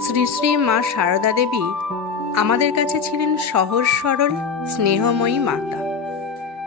শ্রী শ্রী মা সারদা দেবী আমাদের কাছে ছিলেন সহজ সরল স্নেহময়ী মাতা।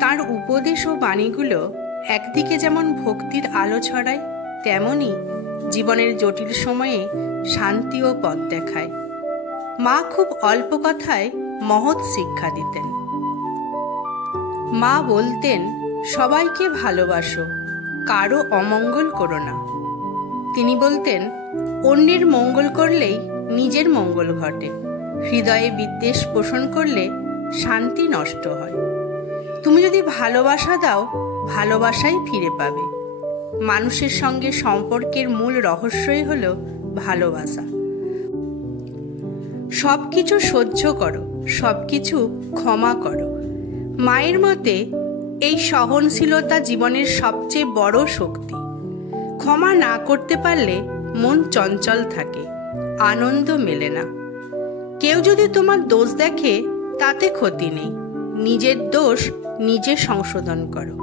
তাঁর উপদেশ ও বাণীগুলো একদিকে যেমন ভক্তির আলো ছড়ায়, তেমনি জীবনের জটিল সময়ে শান্তি ও পথ দেখায়। মা খুব অল্প কথায় মহৎ শিক্ষা দিতেন। মা বলতেন, সবাইকে ভালোবাসো, কারো অমঙ্গল করো না। তিনি বলতেন, অন্যের মঙ্গল করলেই নিজের মঙ্গল ঘটে। হৃদয়ে বিদ্বেষ পোষণ করলে শান্তি নষ্ট হয়। তুমি যদি ভালোবাসা দাও, ভালোবাসাই ফিরে পাবে। মানুষের সঙ্গে সম্পর্কের মূল রহস্যই হলো ভালোবাসা। সবকিছু সহ্য করো, সবকিছু ক্ষমা করো। মায়ের মতে এই সহনশীলতা জীবনের সবচেয়ে বড় শক্তি। ক্ষমা না করতে পারলে মন চঞ্চল থাকে, আনন্দ মেলে না। কেউ যদি তোমার দোষ দেখে, তাতে ক্ষতি নেই। নিজের দোষ নিজে সংশোধন করো।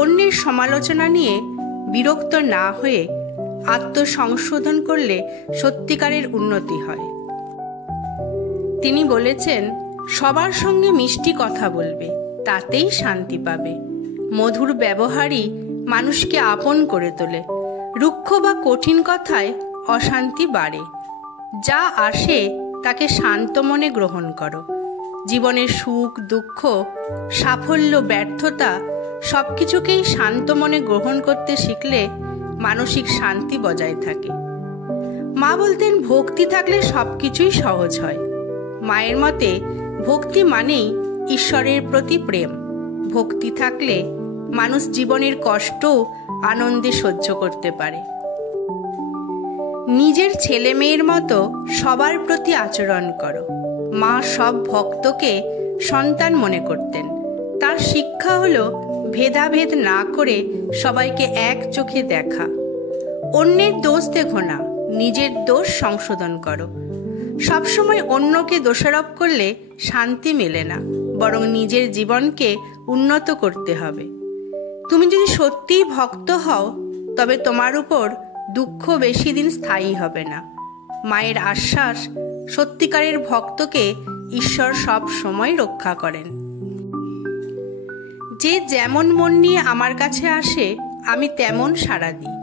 অন্যের সমালোচনা নিয়ে বিরক্ত না হয়ে আত্মসংশোধন করলে সত্যিকারের উন্নতি হয়। তিনি বলেছেন, সবার সঙ্গে মিষ্টি কথা বলবে, তাতেই শান্তি পাবে। মধুর ব্যবহারই মানুষকে আপন করে তোলে। রুক্ষ বা কঠিন কথায় অশান্তি বাড়ে। যা আসে তাকে শান্ত মনে গ্রহণ করো। জীবনের সুখ দুঃখ, সাফল্য ব্যর্থতা সবকিছুকেই শান্ত মনে গ্রহণ করতে শিখলে মানসিক শান্তি বজায় থাকে। মা বলতেন, ভক্তি থাকলে সবকিছুই সহজ হয়। মায়ের মতে ভক্তি মানেই ঈশ্বরের প্রতি প্রেম। ভক্তি থাকলে মানুষ জীবনের কষ্ট আনন্দে সহ্য করতে পারে। নিজের ছেলে মেয়ের মতো সবার প্রতি আচরণ করো। মা সব ভক্তকে সন্তান মনে করতেন। তার শিক্ষা হলো ভেদাভেদ না করে সবাইকে এক চোখে দেখা। অন্যের দোষ দেখো না, নিজের দোষ সংশোধন করো। সবসময় অন্যকে দোষারোপ করলে শান্তি মেলে না, বরং নিজের জীবনকে উন্নত করতে হবে। তুমি যদি সত্যিই ভক্ত হও, তবে তোমার উপর দুঃখ বেশি দিন স্থায়ী হবে না। মায়ের আশ্বাস, সত্যিকারের ভক্তকে ঈশ্বর সব সময় রক্ষা করেন। যে যেমন মন নিয়ে আমার কাছে আসে, আমি তেমন সাড়া দিই।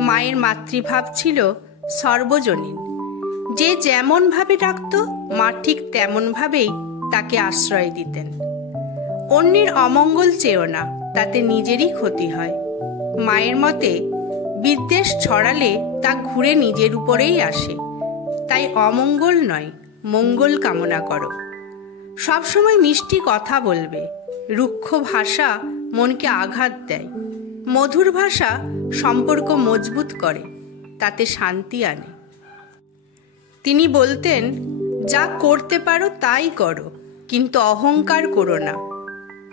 মায়ের মাতৃভাব ছিল সর্বজনীন। যে যেমন ভাবে ডাকত, মা ঠিক তেমন ভাবেই তাকে আশ্রয় দিতেন। অন্যের অমঙ্গল চেয়েও না, তাতে নিজেরই ক্ষতি হয়। মায়ের মতে বিদ্বেষ ছড়ালে তা ঘুরে নিজের উপরেই আসে। তাই অমঙ্গল নয়, মঙ্গল কামনা করো। সবসময় মিষ্টি কথা বলবে। রুক্ষ ভাষা মনকে আঘাত দেয়। মধুর ভাষা সম্পর্ক মজবুত করে, তাতে শান্তি আনে। তিনি বলতেন, যা করতে পারো তাই করো, কিন্তু অহংকার করো না।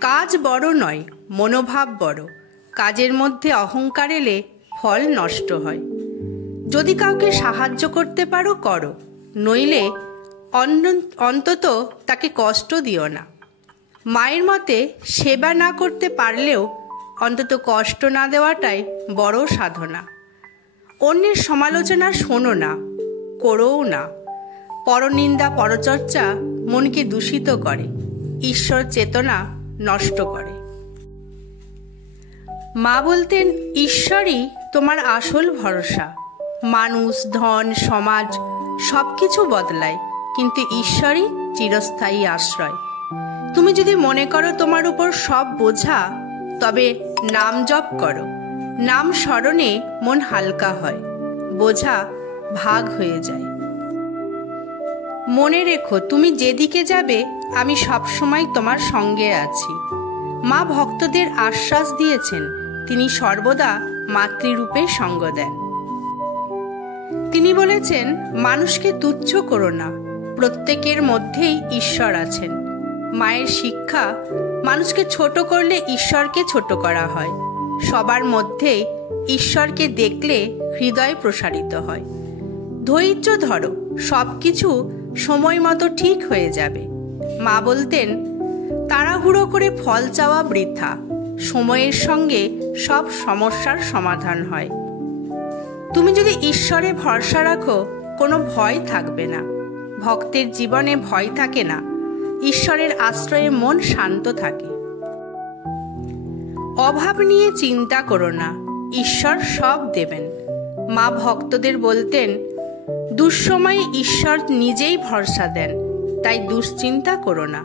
কাজ বড় নয়, মনোভাব বড়। কাজের মধ্যে অহংকার এলে ফল নষ্ট হয়। যদি কাউকে সাহায্য করতে পারো করো, নইলে অন্তত তাকে কষ্ট দিও না। মায়ের মতে সেবা না করতে পারলেও অন্তত কষ্ট না দেওয়াটাই বড় সাধনা। অন্যের সমালোচনা শোনো না, করোও না। পরনিন্দা পরচর্চা মনকে দূষিত করে, ঈশ্বর চেতনা নষ্ট করে। মা বলতেন, ঈশ্বরই তোমার আসল ভরসা। মানুষ, ধন, সমাজ সবকিছু বদলায়, কিন্তু ঈশ্বরই চিরস্থায়ী আশ্রয়। তুমি যদি মনে করো তোমার উপর সব বোঝা, তবে নাম জপ করো। নাম স্মরণে মন হালকা হয়, বোঝা ভাগ হয়ে যায়। মনে রেখো, তুমি যেদিকে যাবে আমি সবসময় তোমার সঙ্গে আছি। মা ভক্তদের আশ্বাস দিয়েছেন, তিনি সর্বদা মাতৃরূপে সঙ্গ দেন। তিনি বলেছেন, মানুষকে তুচ্ছ করো না, প্রত্যেকের মধ্যেই ঈশ্বর আছেন। মায়ের শিক্ষা, মানুষকে ছোট করলে ঈশ্বরকে ছোট করা হয়। সবার মধ্যেই ঈশ্বরকে দেখলে হৃদয় প্রসারিত হয়। ধৈর্য ধরো, সবকিছু সময় মতো ঠিক হয়ে যাবে। মা বলতেন, তাড়াহুড়ো করে ফল চাওয়া বৃথা। সময়ের সঙ্গে সব সমস্যার সমাধান হয়। তুমি যদি ঈশ্বরে ভরসা রাখো, কোনো ভয় থাকবে না। ভক্তের জীবনে ভয় থাকে না। ঈশ্বরের আশ্রয়ে মন শান্ত থাকে। অভাব নিয়ে চিন্তা করো না, ঈশ্বর সব দেবেন। মা ভক্তদের বলতেন, দুঃসময়ে ঈশ্বর নিজেই ভরসা দেন, তাই দুশ্চিন্তা করো না।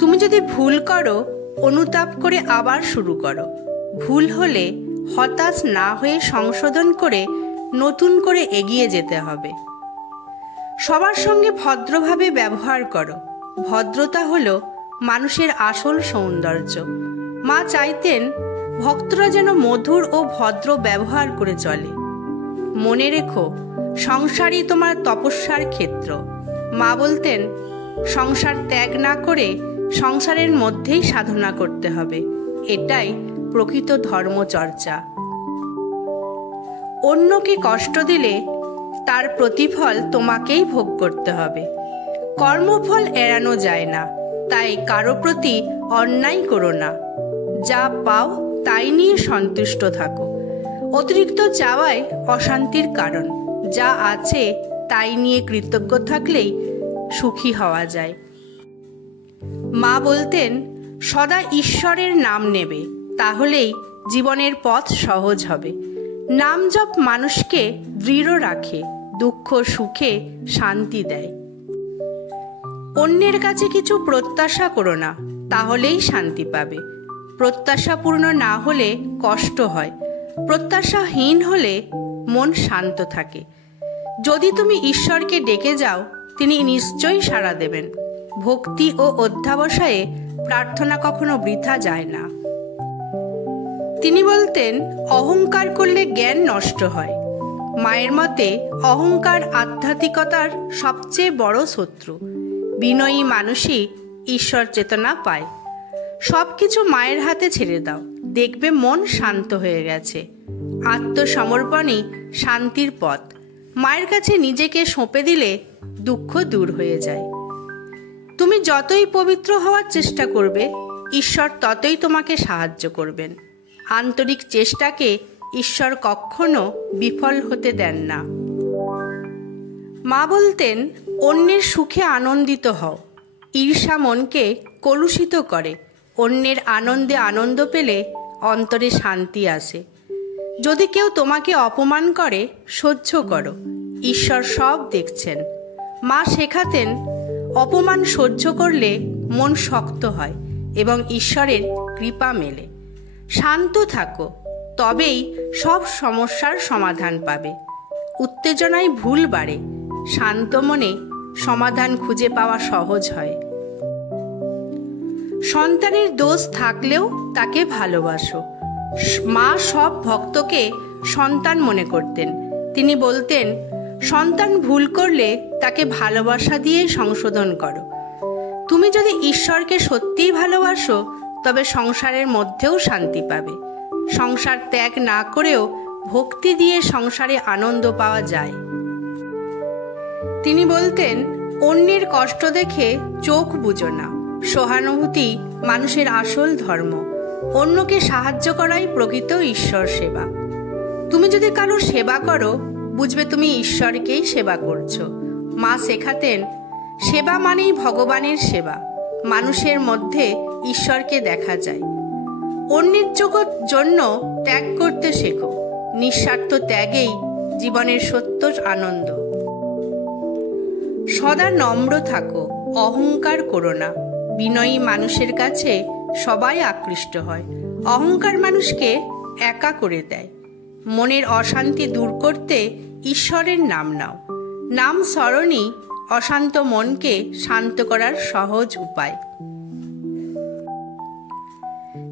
তুমি যদি ভুল করো, অনুতাপ করে আবার শুরু করো। ভুল হলে হতাশ না হয়ে সংশোধন করে নতুন করে এগিয়ে যেতে হবে। সবার সঙ্গে ভদ্রভাবে ব্যবহার করো। ভদ্রতা হলো মানুষের আসল সৌন্দর্য। মা চাইতেন ভক্তরা যেন মধুর ও ভদ্র ব্যবহার করে চলে। মনে রেখো, সংসারই তোমার তপস্যার ক্ষেত্র। মা বলতেন, সংসার ত্যাগ না করে সংসারের মধ্যেই সাধনা করতে হবে। এটাই প্রকৃত ধর্মচর্চা। অন্যকে কষ্ট দিলে তার প্রতিফল তোমাকেই ভোগ করতে হবে। কর্মফল এড়ানো যায় না, তাই কারো প্রতি অন্যায় করো না। যা পাও তাই নিয়ে সন্তুষ্ট থাকো। অতিরিক্ত চাওয়াই অশান্তির কারণ। যা আছে তাই নিয়ে কৃতজ্ঞ থাকলেই সুখী হওয়া যায়। মা বলতেন, সদা ঈশ্বরের নাম নেবে, তাহলেই জীবনের পথ সহজ হবে। নাম জপ মানুষকে দৃঢ় রাখে, দুঃখ সুখে শান্তি দেয়। অন্যের কাছে কিছু প্রত্যাশা করো না, তাহলেই শান্তি পাবে। প্রত্যাশা পূর্ণ না হলে কষ্ট হয়। প্রত্যাশাহীন হলে মন শান্ত থাকে। যদি তুমি ঈশ্বরকে ডেকে যাও, তিনি নিশ্চয়ই সাড়া দেবেন। ভক্তি ও অধ্যাবসায়ে প্রার্থনা কখনো বৃথা যায় না। তিনি বলতেন, অহংকার করলে জ্ঞান নষ্ট হয়। মায়ের মতে অহংকার আধ্যাত্মিকতার সবচেয়ে বড় শত্রু। বিনয়ী মানুষই ঈশ্বর চেতনা পায়। সবকিছু মায়ের হাতে ছেড়ে দাও, দেখবে মন শান্ত হয়ে গেছে। আত্মসমর্পণই শান্তির পথ। মায়ের কাছে নিজেকে সঁপে দিলে দুঃখ দূর হয়ে যায়। তুমি যতই পবিত্র হওয়ার চেষ্টা করবে, ঈশ্বর ততই তোমাকে সাহায্য করবেন। আন্তরিক চেষ্টাকে ঈশ্বর কখনো বিফল হতে দেন না। মা বলতেন, অন্যের সুখে আনন্দিত হও। ঈর্ষা মনকে কলুষিত করে। অন্যের আনন্দে আনন্দ পেলে অন্তরে শান্তি আসে। যদি কেউ তোমাকে অপমান করে, সহ্য করো। ঈশ্বর সব দেখছেন। মা শেখাতেন, অপমান সহ্য করলে মন শক্ত হয় এবং ঈশ্বরের কৃপা মেলে। শান্ত থাকো, তবেই সব সমস্যার সমাধান পাবে। উত্তেজনায় ভুল বাড়ে। শান্ত মনে সমাধান খুঁজে পাওয়া সহজ হয়। সন্তানের দোষ থাকলেও তাকে ভালোবাসো। মা সব ভক্তকে সন্তান মনে করতেন। তিনি বলতেন, সন্তান ভুল করলে তাকে ভালোবাসা দিয়ে সংশোধন করো। তুমি যদি ঈশ্বরকে সত্যিই ভালোবাসো, তবে সংসারের মধ্যেও শান্তি পাবে। সংসার ত্যাগ না করেও ভক্তি দিয়ে সংসারে আনন্দ পাওয়া যায়। তিনি বলতেন, অন্যের কষ্ট দেখে চোখ বুজো না। সহানুভূতি মানুষের আসল ধর্ম। অন্যকে সাহায্য করাই প্রকৃত ঈশ্বর সেবা। তুমি যদি কারোর সেবা করো, বুঝবে তুমি ঈশ্বরকেই সেবা করছো। মা শেখাতেন, সেবা মানেই ভগবানের সেবা। মানুষের মধ্যে ঈশ্বরকে দেখা যায়। অন্যের জন্য ত্যাগ করতে শেখো। নিঃস্বার্থ ত্যাগেই জীবনের সত্য আনন্দ। সদা নম্র থাকো, অহংকার করো না। বিনয়ী মানুষের কাছে সবাই আকৃষ্ট হয়। অহংকার মানুষকে একা করে দেয়। মনের অশান্তি দূর করতে ঈশ্বরের নাম নাও। নাম স্মরণই অশান্ত মনকে শান্ত করার সহজ উপায়।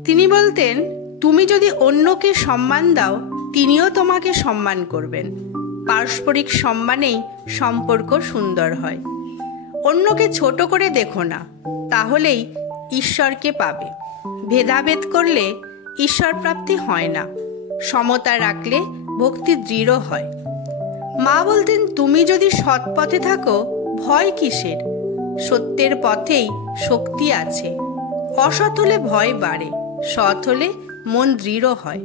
তিনি বলতেন, তুমি যদি অন্যকে সম্মান দাও, তিনিও তোমাকে সম্মান করবেন। পারস্পরিক সম্মানেই সম্পর্ক সুন্দর হয়। অন্যকে ছোট করে দেখো না, তাহলেই ঈশ্বরকে পাবে। ভেদাভেদ করলে ঈশ্বর প্রাপ্তি হয় না। সমতা রাখলে ভক্তি দৃঢ় হয়। মা বলতেন, তুমি যদি সৎ পথে থাকো, ভয় কিসের? সত্যের পথেই শক্তি আছে। অসৎ হলে ভয় বাড়ে, সৎ হলে মন দৃঢ় হয়।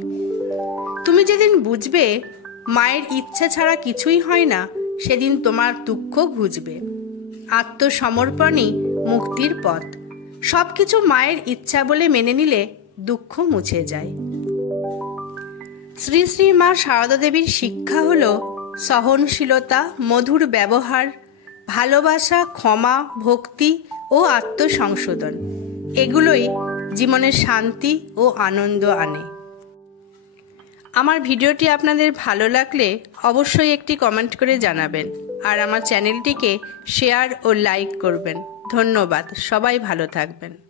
তুমি যেদিন বুঝবে মায়ের ইচ্ছে ছাড়া কিছুই হয় না, সেদিন তোমার দুঃখ ঘুচবে। আত্মসমর্পণই মুক্তির পথ। সবকিছু মায়ের ইচ্ছা বলে মেনে নিলে দুঃখ মুছে যায়। শ্রী শ্রী মা সারদা দেবীর শিক্ষা হল সহনশীলতা, মধুর ব্যবহার, ভালোবাসা, ক্ষমা, ভক্তি ও আত্মসংশোধন। এগুলোই জীবনে শান্তি ও আনন্দ আনে। আমার ভিডিওটি আপনাদের ভালো লাগলে অবশ্যই একটি কমেন্ট করে জানাবেন, আর আমার চ্যানেলটিকে শেয়ার ও লাইক করবেন। ধন্যবাদ। সবাই ভালো থাকবেন।